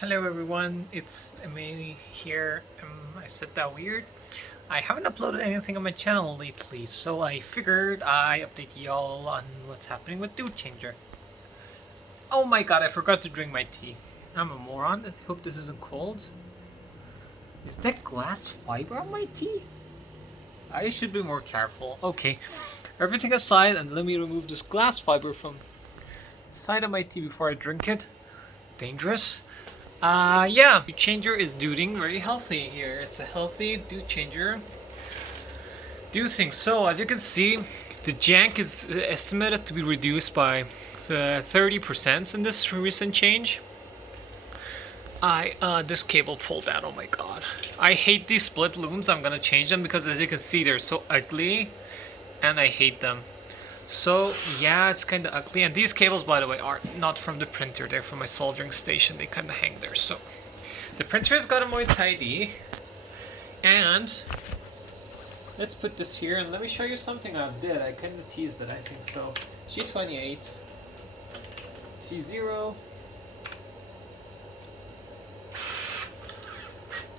Hello everyone, it's Emily here. I said that weird. I haven't uploaded anything on my channel lately, so I figured I update y'all on what's happening with Dude Changer. Oh my god, I forgot to drink my tea. I'm a moron. I hope this isn't cold. Is that glass fiber on my tea? I should be more careful. Okay, everything aside, and let me remove this glass fiber from the side of my tea before I drink it. Dangerous. Yeah, Dude Changer is doing very healthy here. It's a healthy Dude Changer. Do think so. As you can see, the jank is estimated to be reduced by 30% in this recent change. This cable pulled out. Oh my god. I hate these split looms. I'm gonna change them because as you can see, they're so ugly, and I hate them. So yeah, it's kind of ugly. And these cables, by the way, are not from the printer. They're from my soldering station. They kind of hang there. So the printer has gotten more tidy. And let's put this here. And let me show you something I did. I kind of teased it, I think so. G28, T0.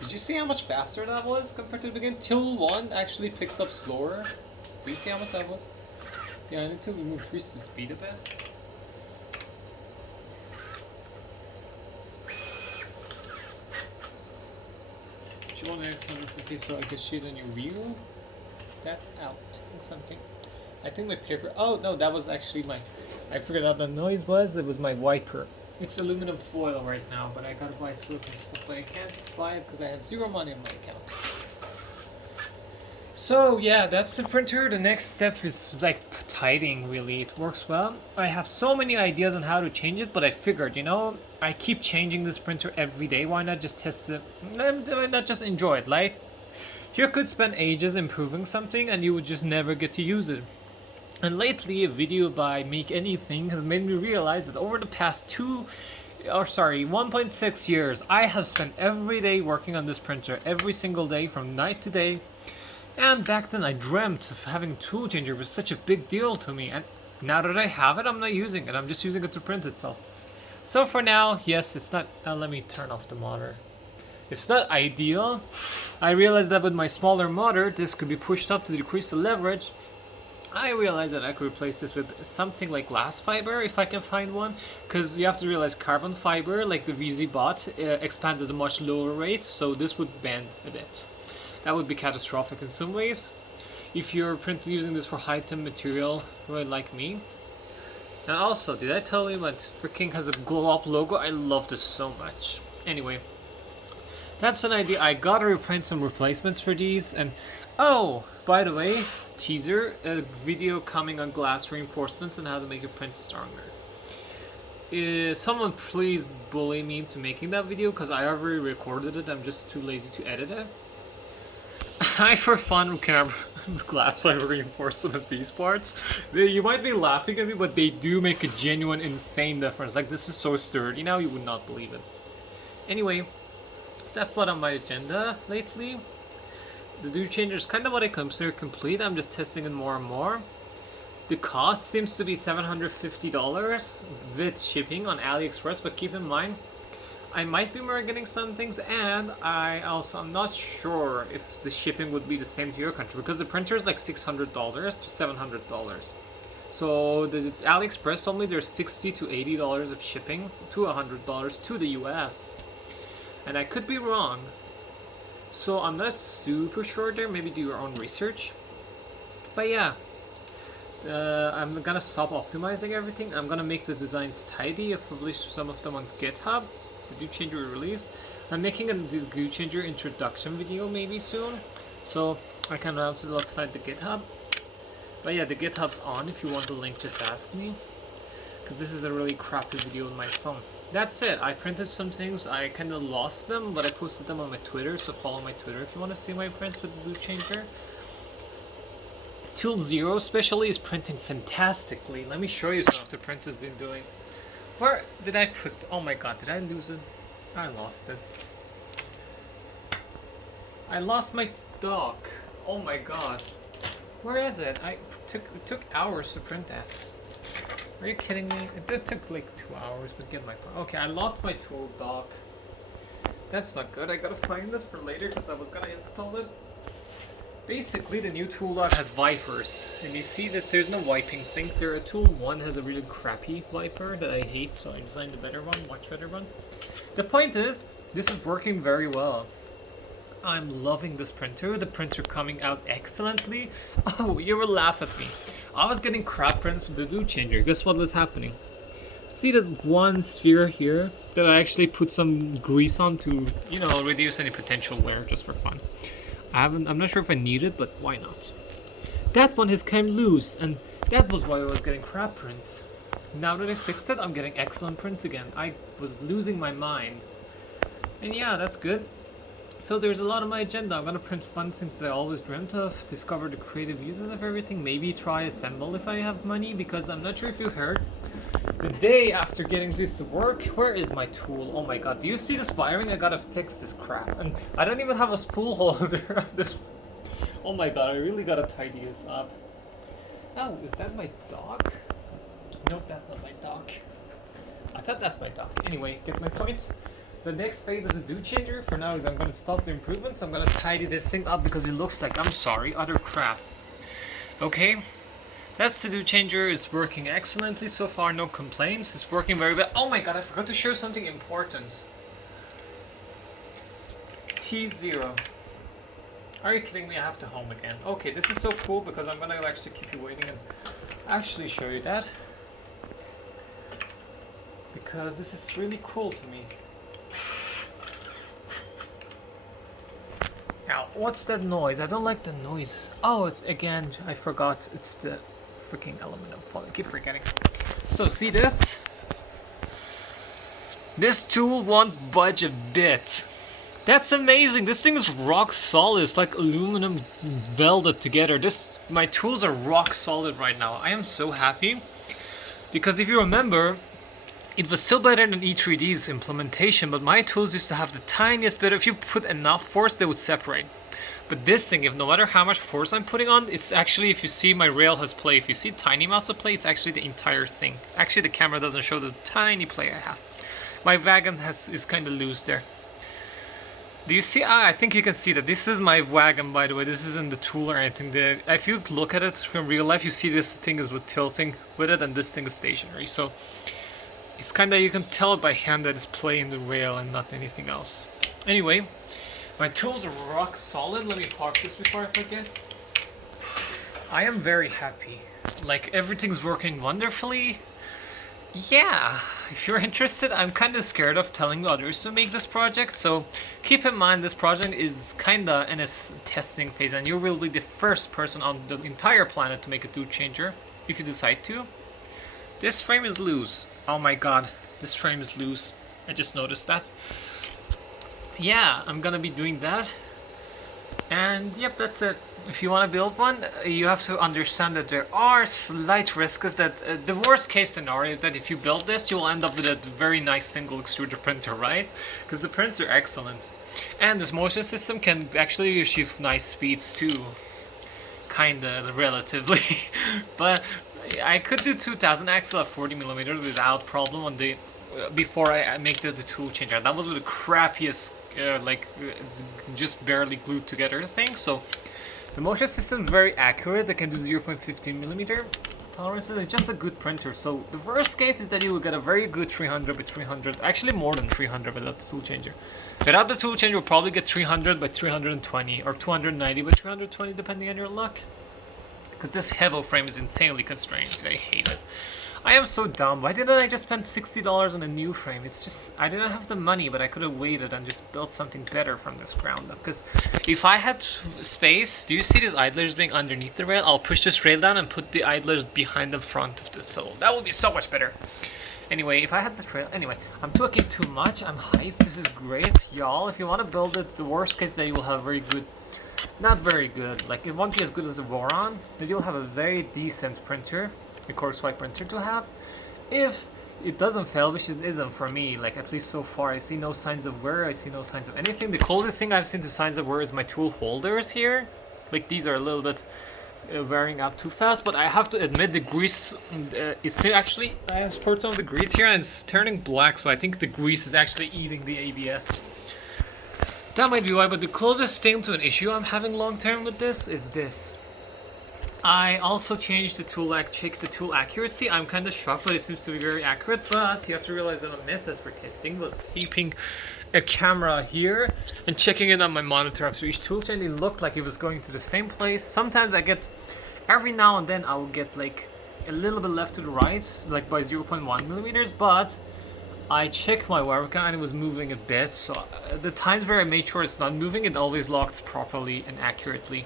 Did you see how much faster that was compared to the beginning? Till 1 actually picks up slower. Do you see how much that was? Yeah, I need to increase the speed a bit. G1X150, so I can shoot on your wheel. That out. I think something. I think my paper. Oh no, that was actually my. I figured out the noise was. It was my wiper. It's aluminum foil right now, but I gotta buy silicone stuff, but I can't buy it because I have zero money in my account. So yeah, that's the printer. The next step is like tidying. Really, it works well. I have so many ideas on how to change it, but I figured, I keep changing this printer every day. Why not just test it? Not just enjoy it. Like you could spend ages improving something, and you would just never get to use it. And lately, a video by Make Anything has made me realize that over the past 1.6 years, I have spent every day working on this printer, every single day from night to day. And back then I dreamt of having a tool changer was such a big deal to me, and now that I have it, I'm not using it. I'm just using it to print itself. So for now, yes, it's not. Let me turn off the monitor. It's not ideal. I realized that with my smaller motor, this could be pushed up to decrease the leverage. I realized that I could replace this with something like glass fiber if I can find one, because you have to realize carbon fiber, like the VZ bot, expands at a much lower rate, so this would bend a bit. That would be catastrophic in some ways if you're using this for high-temp material, like me. And also, did I tell you that freaking has a glow up logo? I love this so much. Anyway, that's an idea. I gotta reprint some replacements for these. And oh, by the way, teaser, a video coming on glass reinforcements and how to make your prints stronger. Someone please bully me into making that video because I already recorded it. I'm just too lazy to edit it. I for fun can glass fiber reinforce some of these parts. You might be laughing at me, but they do make a genuine insane difference. Like this is so sturdy now, you would not believe it. Anyway, that's what on my agenda lately. The Dude Changer is kind of what I consider complete. I'm just testing it more and more. The cost seems to be $750 with shipping on AliExpress, but keep in mind, I might be bargaining some things, and I'm not sure if the shipping would be the same to your country because the printer is like $600 to $700. So the AliExpress told me there's $60 to $80 of shipping to $100 to the US, and I could be wrong. So I'm not super sure there. Maybe do your own research. But yeah, I'm gonna stop optimizing everything. I'm gonna make the designs tidy. I've published some of them on GitHub. The Dude Changer release. I'm making a Dude Changer introduction video maybe soon, so I can announce it alongside the GitHub. But yeah, the GitHub's on. If you want the link, just ask me, because this is a really crappy video on my phone. That's it. I printed some things. I kind of lost them, but I posted them on my Twitter, so follow my Twitter if you want to see my prints with the Dude Changer. Tool Zero especially is printing fantastically. Let me show you some of the prints it's been doing. Where did I put? Oh my god, did I lose it? I lost it. I lost my dock. Oh my god. Where is it? It took hours to print that. Are you kidding me? It took like 2 hours, but get my point. Okay, I lost my tool dock. That's not good. I gotta find it for later because I was gonna install it. Basically, the new tool log has wipers, and you see this. There's no wiping thing. There, tool 1 has a really crappy wiper that I hate, so I designed a better one, much better one. The point is, this is working very well. I'm loving this printer. The prints are coming out excellently. Oh, you will laugh at me. I was getting crap prints with the doot changer. Guess what was happening? See that one sphere here that I actually put some grease on to, you know, reduce any potential wear just for fun. I'm not sure if I need it, but why not? That one has come loose, and that was why I was getting crap prints. Now that I fixed it, I'm getting excellent prints again. I was losing my mind. And yeah, that's good. So there's a lot on my agenda. I'm gonna print fun things that I always dreamt of, discover the creative uses of everything, maybe try assemble if I have money, because I'm not sure if you heard. The day after getting this to work, where is my tool? Oh my god, do you see this wiring? I gotta fix this crap. And I don't even have a spool holder on this. Oh my god, I really gotta tidy this up. Oh, is that my dog? Nope, that's not my dog. I thought that's my dog. Anyway, get my point? The next phase of the doot changer for now is I'm gonna stop the improvements. I'm gonna tidy this thing up because it looks like, I'm sorry, utter crap. Okay? That's the doot changer. It's working excellently so far, no complaints. It's working very well. Oh my god, I forgot to show something important. T0. Are you kidding me? I have to home again. Okay, this is so cool because I'm gonna actually keep you waiting and actually show you that. Because this is really cool to me. Now, what's that noise? I don't like the noise. Oh, again, I forgot. It's the freaking aluminum foil. I keep forgetting. So, see this? This tool won't budge a bit. That's amazing. This thing is rock solid. It's like aluminum welded together. My tools are rock solid right now. I am so happy. Because if you remember, it was still better than E3D's implementation, but my tools used to have the tiniest bit. If you put enough force, they would separate. But this thing, if no matter how much force I'm putting on, it's actually, if you see my rail has play, if you see tiny amounts of play, it's actually the entire thing. Actually, the camera doesn't show the tiny play I have. My wagon is kind of loose there. Do you see? I think you can see that. This is my wagon, by the way. This isn't the tool or anything. If you look at it from real life, you see this thing is with tilting with it, and this thing is stationary. So it's kind of, you can tell it by hand that it's playing the rail and not anything else. Anyway, my tools are rock solid. Let me park this before I forget. I am very happy. Like, everything's working wonderfully. Yeah, if you're interested, I'm kind of scared of telling others to make this project, so keep in mind this project is kind of in its testing phase, and you will be the first person on the entire planet to make a doot changer, if you decide to. This frame is loose. Oh my god, this frame is loose. I just noticed that. Yeah, I'm gonna be doing that. And yep, that's it. If you want to build one, you have to understand that there are slight risks. That the worst case scenario is that if you build this, you will end up with a very nice single extruder printer, right? Because the prints are excellent. And this motion system can actually achieve nice speeds too. Kinda, relatively. But I could do 2000 axle at 40mm without problem on the before I make the tool changer. That was with the crappiest just barely glued together thing. So the motion system is very accurate. They can do 0.15mm tolerances. It's just a good printer. So the worst case is that you will get a very good 300 by 300, actually more than 300 without the tool changer. Without the tool changer, you'll probably get 300 by 320 or 290 by 320 depending on your luck. Because this Hevo frame is insanely constrained. I hate it. I am so dumb. Why didn't I just spend $60 on a new frame? It's just, I didn't have the money, but I could have waited and just built something better from this ground up. Because if I had space, do you see these idlers being underneath the rail? I'll push this rail down and put the idlers behind the front of the soul. That would be so much better. Anyway, if I had the trail, anyway, I'm talking too much. I'm hyped. This is great. Y'all, if you want to build it, the worst case that you will have very good, not very good, like it won't be as good as the Voron, but you'll have a very decent printer. A coarse white printer to have. If it doesn't fail, which it isn't for me, like at least so far, I see no signs of wear, I see no signs of anything. The closest thing I've seen to signs of wear is my tool holders here. Like these are a little bit wearing out too fast, but I have to admit the grease is actually, I have poured some of the grease here and it's turning black, so I think the grease is actually eating the ABS. That might be why, but the closest thing to an issue I'm having long term with this is this. I also changed the tool, checked the tool accuracy. I'm kind of shocked, but it seems to be very accurate. But you have to realize that a method for testing was keeping a camera here and checking it on my monitor after each tool change. It looked like it was going to the same place. Sometimes I get, every now and then I will get like a little bit left to the right, like by 0.1 millimeters, but I checked my webcam and it was moving a bit. So the times where I made sure it's not moving, it always locked properly and accurately.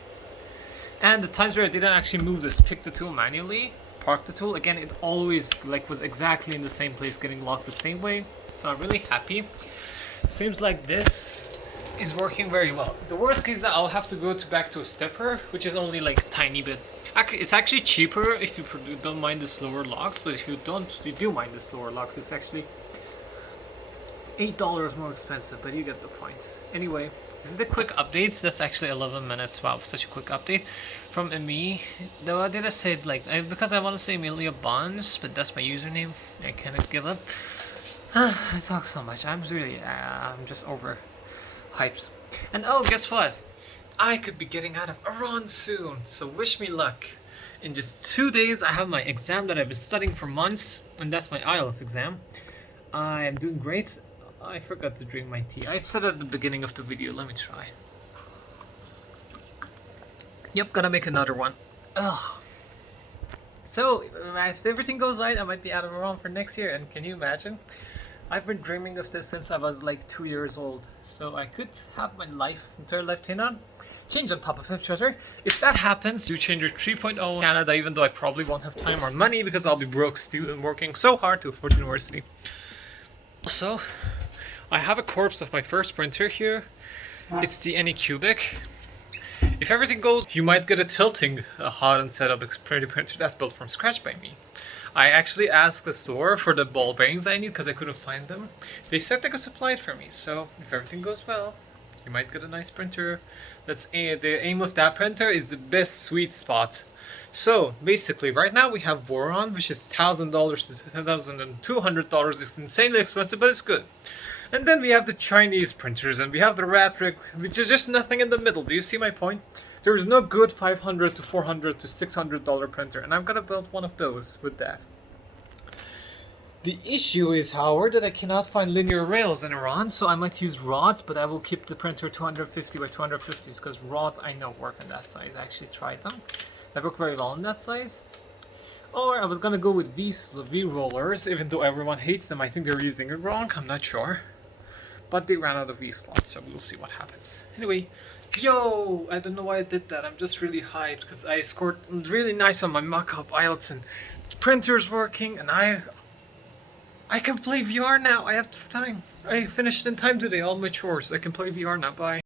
And the times where I didn't actually move this, pick the tool manually, park the tool, again, it always like was exactly in the same place, getting locked the same way. So I'm really happy. Seems like this is working very well. The worst case is that I'll have to go back to a stepper, which is only like a tiny bit. Actually, it's actually cheaper if you don't mind the slower locks, but if you do mind the slower locks, it's actually $8 more expensive, but you get the point. Anyway, this is a quick update. That's actually 11 minutes. Wow, such a quick update from me. Though I did say like because I want to say Amelia Bonds, but that's my username. I cannot give up. I talk so much. I'm just over hyped. And oh, guess what? I could be getting out of Iran soon. So wish me luck. In just 2 days, I have my exam that I've been studying for months, and that's my IELTS exam. I am doing great. I forgot to drink my tea. I said at the beginning of the video. Let me try. Yep, gotta make another one. Ugh. So, if everything goes right, I might be out of Iran for next year. And can you imagine? I've been dreaming of this since I was like 2 years old. So I could have my entire life change on top of each other. If that happens, do change your 3.0 in Canada, even though I probably won't have time or money because I'll be broke student working so hard to afford university. So, I have a corpse of my first printer here. It's the Anycubic. If everything goes, you might get a tilting hot and setup 3D printer that's built from scratch by me. I actually asked the store for the ball bearings I need because I couldn't find them. They said they could supply it for me, so if everything goes well, you might get a nice printer. The aim of that printer is the best sweet spot. So basically, right now we have Voron, which is $1,000 to $1,200. It's insanely expensive, but it's good. And then we have the Chinese printers, and we have the Ratrick, which is just nothing in the middle. Do you see my point? There is no good $500 to $400 to $600 printer, and I'm gonna build one of those with that. The issue is, however, that I cannot find linear rails in Iran, so I might use rods, but I will keep the printer 250 by 250s because rods I know work in that size. I actually tried them. They work very well in that size. Or I was gonna go with V rollers, even though everyone hates them. I think they're using it wrong. I'm not sure. But they ran out of V slots, so we'll see what happens. Anyway, yo! I don't know why I did that. I'm just really hyped because I scored really nice on my mock-up IELTS and the printer's working, and I can play VR now. I have time. I finished in time today, all my chores. I can play VR now. Bye.